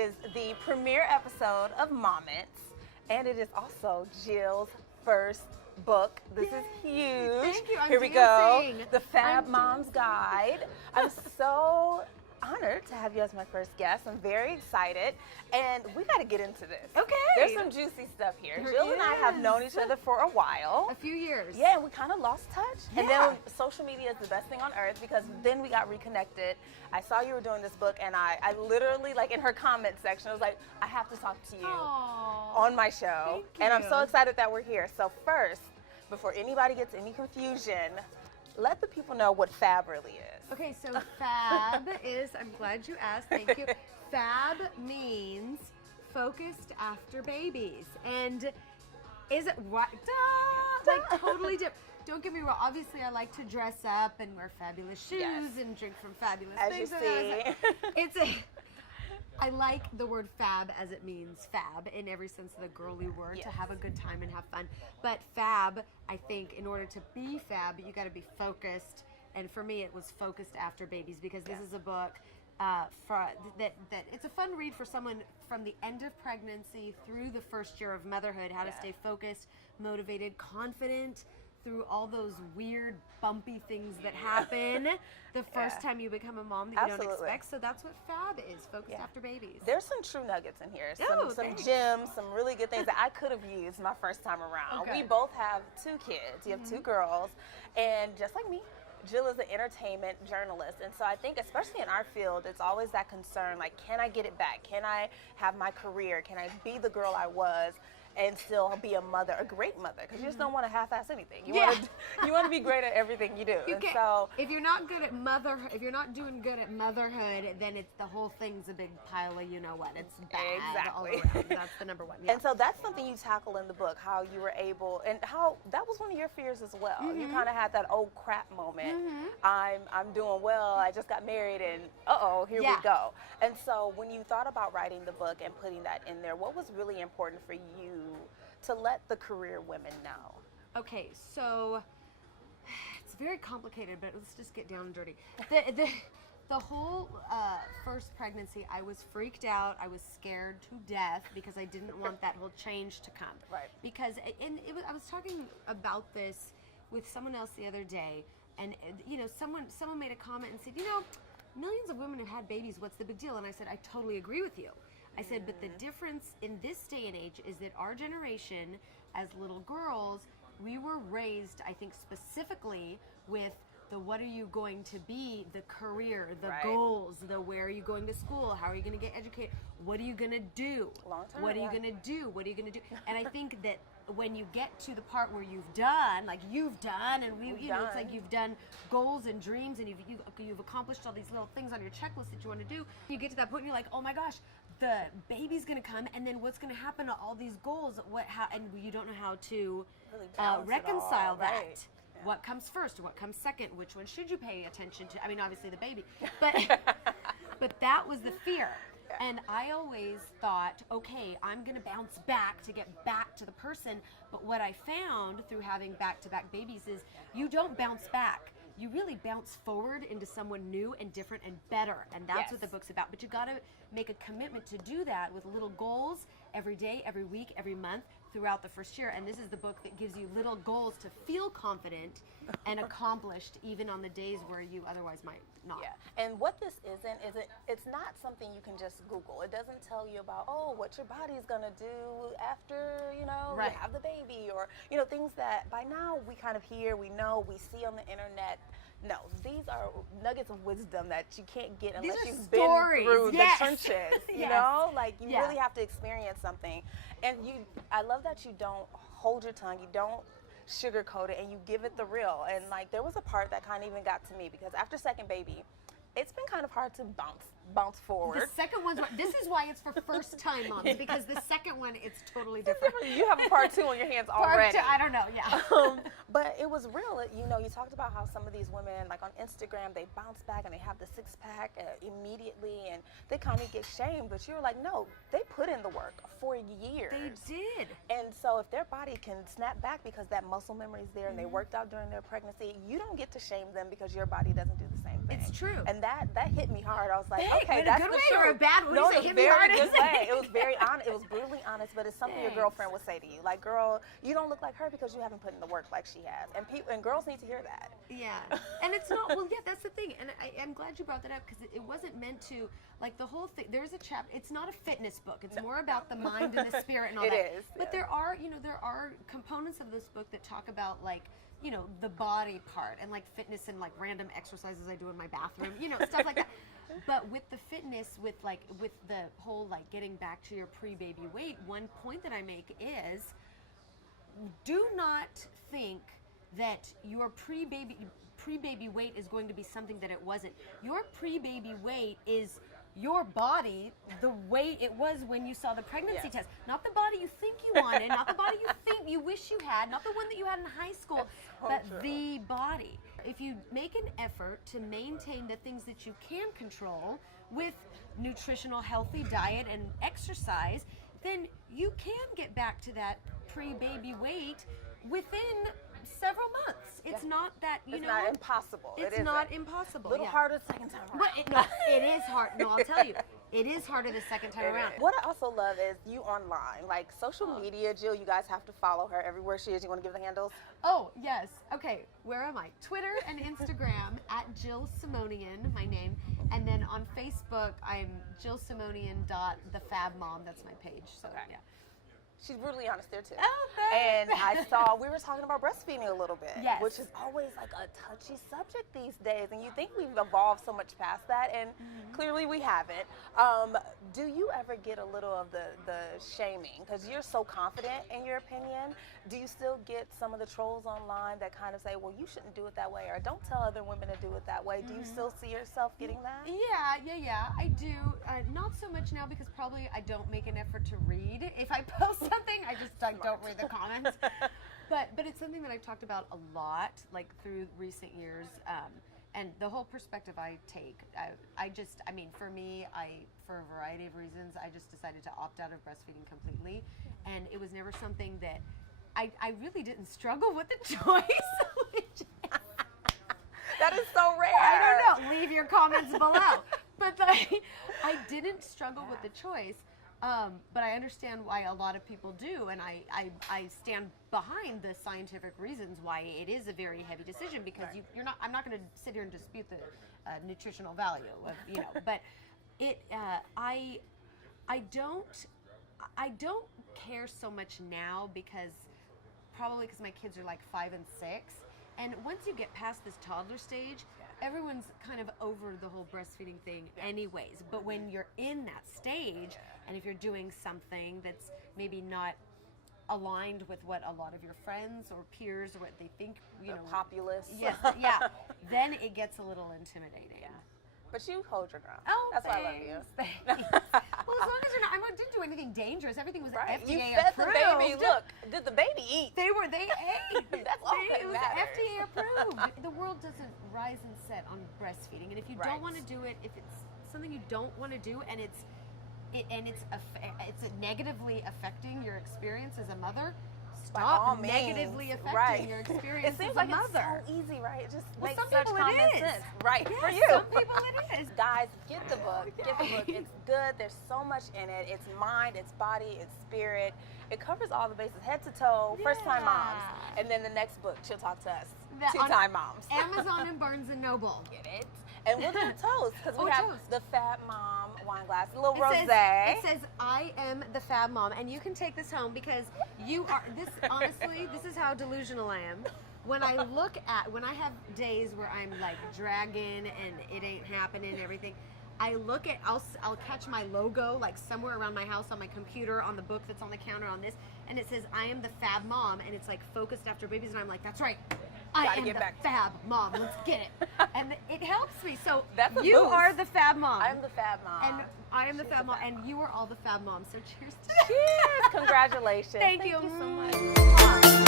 is the premiere episode of Moments, and it is also Jill's first book. This is huge. Thank you. Here we go. The FAB Mom's Guide. I'm so honored to have you as my first guest. I'm very excited, and we got to get into this. Okay. There's some juicy stuff here. Jill and I have known each other for a while. A few years. Yeah, and we kind of lost touch. Yeah. And then social media is the best thing on earth, because then we got reconnected. I saw you were doing this book, and I literally, like in her comment section, I was like, I have to talk to you on my show. And I'm so excited that we're here. So first, before anybody gets any confusion, let the people know what FAB really is. Okay, so FAB is, I'm glad you asked, thank you. FAB means focused after babies. And is it what? Like totally different. Don't get me wrong, obviously I like to dress up and wear fabulous shoes and drink from fabulous things. As you see. I like the word fab as it means fab in every sense of the girly word, to have a good time and have fun. But fab, I think, in order to be fab, you got to be focused. And for me, it was focused after babies, because this is a book that it's a fun read for someone from the end of pregnancy through the first year of motherhood, how to stay focused, motivated, confident through all those weird, bumpy things that happen the first time you become a mom that you don't expect. So that's what FAB is, focused after babies. There's some true nuggets in here. Some gems, some really good things that I could have used my first time around. We both have 2 kids. You have 2 girls. And just like me, Jill is an entertainment journalist. And so I think, especially in our field, it's always that concern, like, can I get it back? Can I have my career? Can I be the girl I was and still be a mother, a great mother? Because you just don't want to half-ass anything. You want to be great at everything you do. So if you're not good at if you're not doing good at motherhood, then it's the whole thing's a big pile of you know what. It's bad all around. That's the number one. And so that's something you tackle in the book, how you were able, and how that was one of your fears as well. You kind of had that oh crap moment. I'm doing well. I just got married, and here we go. And so when you thought about writing the book and putting that in there, what was really important for you to let the career women know? Okay, so it's very complicated, but let's just get down and dirty. The whole first pregnancy, I was freaked out. I was scared to death because I didn't want that whole change to come. Right. Because I was talking about this with someone else the other day, and someone made a comment and said, millions of women have had babies. What's the big deal? And I said, I totally agree with you. I said, but the difference in this day and age is that our generation, as little girls, we were raised, I think, specifically with the what are you going to be, the career, the goals, the where are you going to school, how are you going to get educated, what are you going to do, what are you going to do, what are you going to do? And I think that when you get to the part where you've done, and it's like you've done goals and dreams, and you've accomplished all these little things on your checklist that you want to do, you get to that point and you're like, oh my gosh, the baby's going to come, and then what's going to happen to all these goals? And you don't know how to really reconcile that. Right. Yeah. What comes first? What comes second? Which one should you pay attention to? I mean, obviously the baby, but that was the fear. And I always thought, okay, I'm going to bounce back to get back to the person. But what I found through having back-to-back babies is you don't bounce back. You really bounce forward into someone new and different and better. And that's what the book's about. But you got to make a commitment to do that with little goals every day, every week, every month throughout the first year. And this is the book that gives you little goals to feel confident and accomplished even on the days where you otherwise might not. Yeah. And what this isn't, it's not something you can just Google. It doesn't tell you about, what your body's going to do after, you have the baby, or, things that by now we kind of hear, we know, we see on the internet. No, these are nuggets of wisdom that you can't get unless you've been through the trenches, you know? Like, you really have to experience something. And I love that you don't hold your tongue, you don't sugarcoat it, and you give it the real. And, like, there was a part that kind of even got to me, because after second baby, it's been kind of hard to bounce forward. The second one's, this is why it's for first time moms, because the second one, it's totally different. You have a part 2 on your hands already. Part 2, I don't know, but it was real. You talked about how some of these women, like on Instagram, they bounce back and they have the 6-pack immediately, and they kind of get shamed. But you were like, no, they put in the work for years. They did. And so if their body can snap back because that muscle memory is there, and they worked out during their pregnancy, you don't get to shame them because your body doesn't do the same thing. It's true. And that hit me hard. I was like, okay, in that's a good the way truth. or a bad way? No, Say, in a hit me very hard. good way. It was very honest. It was brutally honest, but it's something your Thanks. girlfriend would say to you. Like, girl, you don't look like her because you haven't put in the work like she has. And girls need to hear that. Yeah, and it's not, well, yeah, that's the thing, and I'm glad you brought that up, because it wasn't meant to, like, the whole thing, there's a chapter, it's not a fitness book, it's more about the mind and the spirit and all that. It is, But yeah. there are components of this book that talk about, like, the body part, and, like, fitness and, like, random exercises I do in my bathroom, stuff like that. But with the fitness, with the whole, like, getting back to your pre-baby weight, one point that I make is, do not think that your pre-baby weight is going to be something that it wasn't. Your pre-baby weight is your body, the way it was when you saw the pregnancy test. Not the body you think you wanted, not the body you think you wish you had, not the one that you had in high school, but the body. If you make an effort to maintain the things that you can control with nutritional, healthy diet and exercise, then you can get back to that pre-baby weight within several months. It's not that, it's not impossible. It's not impossible. A little harder the second time around. But it is hard. No, I'll tell you, it is harder the second time around. What I also love is you online, like social media. Jill, you guys have to follow her everywhere she is. You want to give the handles? Oh, yes. Okay, where am I? Twitter and Instagram at Jill Simonian, my name. And then on Facebook, I'm JillSimonian.thefab Mom. That's my page. So, yeah. She's brutally honest there too. Oh, thanks. And I saw we were talking about breastfeeding a little bit, Yes. which is always like a touchy subject these days. And you think we've evolved so much past that, and clearly we haven't. Do you ever get a little of the shaming because you're so confident in your opinion? Do you still get some of the trolls online that kind of say, "Well, you shouldn't do it that way," or "Don't tell other women to do it that way"? Do you still see yourself getting that? Yeah, I do. Not so much now because probably I don't make an effort to read. If I post something, I just don't read the comments. But it's something that I've talked about a lot, like through recent years, and the whole perspective I take. For me, for a variety of reasons, I just decided to opt out of breastfeeding completely, and it was never something that I really didn't struggle with the choice. That is so rare. I don't know. Leave your comments below. But I didn't struggle with the choice. But I understand why a lot of people do, and I stand behind the scientific reasons why it is a very heavy decision, because I'm not going to sit here and dispute the nutritional value of, but I don't care so much now, because my kids are like 5 and 6, and once you get past this toddler stage, everyone's kind of over the whole breastfeeding thing anyways. But when you're in that stage, and if you're doing something that's maybe not aligned with what a lot of your friends or peers or what they think, the populace. Yes, then it gets a little intimidating. Yeah. But you hold your ground. Oh, that's thanks, why I love you. Thanks. Well, as long as you're not, I didn't do anything dangerous. Everything was FDA You fed approved. the baby. Look, did the baby eat? They ate. That's all that It was matters. FDA approved. The world doesn't rise and set on breastfeeding, and if you don't want to do it, if it's something you don't want to do, and it's negatively affecting your experience as a mother, stop negatively affecting your experience It seems as like a mother. it's so easy, right? It just Well, makes some such people common it is. sense. Right, Yes, for you. some people it is. Guys, get the book. Get the book. It's good. There's so much in it. It's mind, it's body, it's spirit. It covers all the bases, head to toe, first-time moms. And then the next book, she'll talk to us, two-time moms. Amazon and Barnes & Noble. Get it? And we'll do the toast, because we have toast. the FAB Mom wine glass, a little rosé. It says, I am the FAB Mom, and you can take this home, because you are, honestly, this is how delusional I am. When I have days where I'm like dragging and it ain't happening and everything, I'll catch my logo like somewhere around my house on my computer, on the book that's on the counter, on this, and it says, I am the FAB Mom, and it's like focused after babies, and I'm like, that's right. I am the FAB Mom. Let's get it. And it helps me. So you are the FAB Mom. I'm the FAB Mom. And I am the FAB Mom. And you are all the FAB Moms. So cheers to Cheers. Congratulations. Thank you so much.